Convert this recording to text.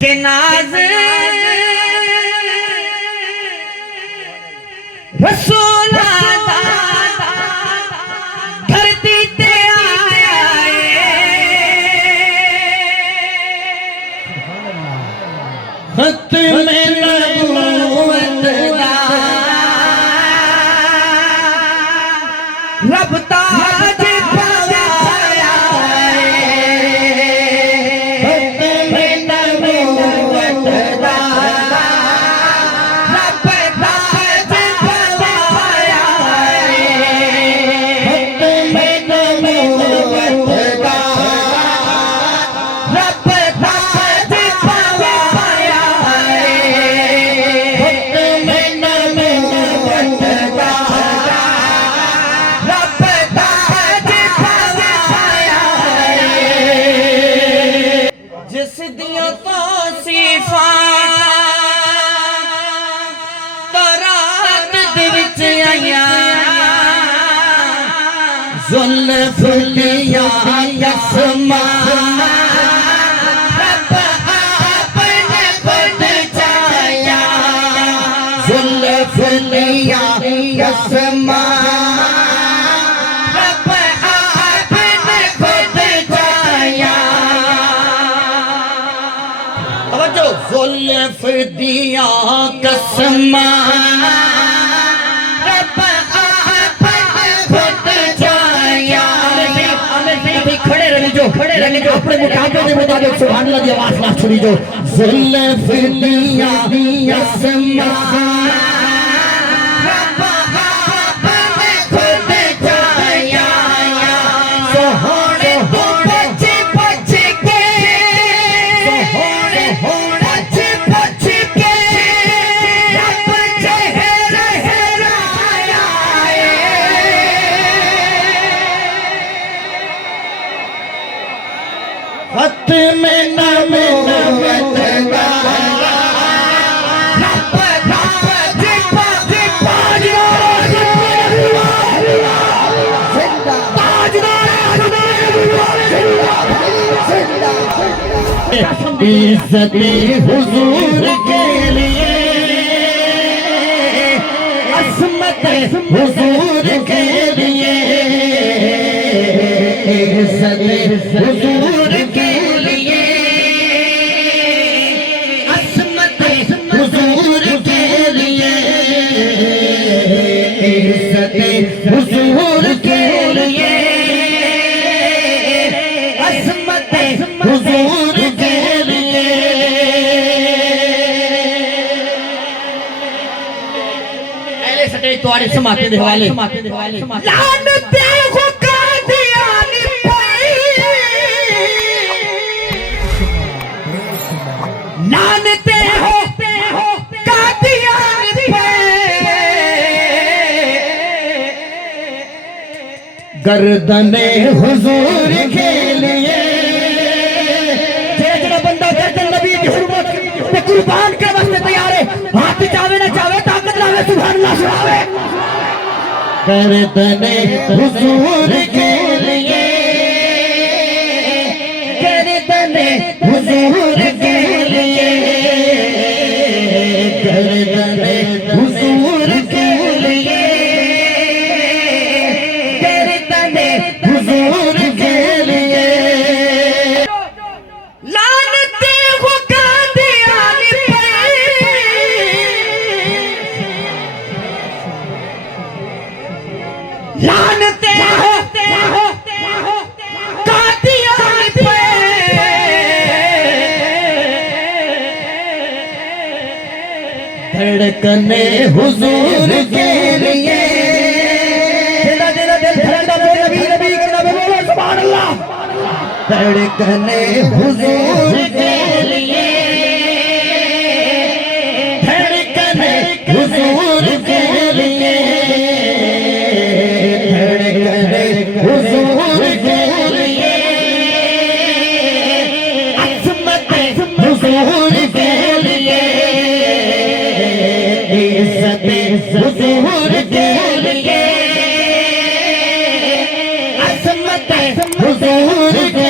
के नाज रसूल धरती ते आया खत में नबूवत दा रब ताज पाया खत में नबूवत दा रब ताज पाया खत में नबूवत दा रब ताज पाया खत में नबूवत दा रब ताज पाया जिस दिया तो सिफा तरात दे विच आया जुल्फ दिया यसमा रब आपने खुद चाया जुल्फ दिया यसमा रब आपने खुद चाया तवज्जो जुल्फ दिया कसमा रब आपने खुद चाया खड़े रहने जो अपने मुकाबले के मुताबिक सुभान अल्लाह की आवाज ना छोड़ी जो जुल्फ दिया यसमा रब आपने खुद चाया सोहने बच बच के सोहने बच के रब चेहरा हराया खत में नबूवत दा रब ताज इज्जत हुजूर के लिए असमत हुजूर के लिए इज्जत हुजूर के लिए असमत हुजूर के लिए इज्जत हुजूर के लिए असमत हुजूर के लिए पहले स्टेज तुम्हारे समाते दे हवाले लानते हो कादियानी पे लानते हो कादियानी पे गर्दने हुजूर के लिए जेड़ा बंदा गर्दन नबी की हुर्मत पे कुर्बान के वास्ते तैयार है हाथ चावे ना चावे ताकत लावे सुभान अल्लाह सुनावे गर्दने हुजूर के लिए गर्दने हुजूर के लिए गर्दने हुजूर के लिए गर्दने हुजूर के लिए लानते हो कादियानी पे लानते हो कादियानी पे धड़कने हुजूर के लिए तेरा तेरा दिल धड़कता बोल नबी नबी करना बोलो सुभान अल्लाह धड़कने हुजूर के लिए धड़कने हुजूर के लिए धड़कने हुजूर के लिए असमत हुजूर के लिए इज्जत हुजूर के लिए असमत हुजूर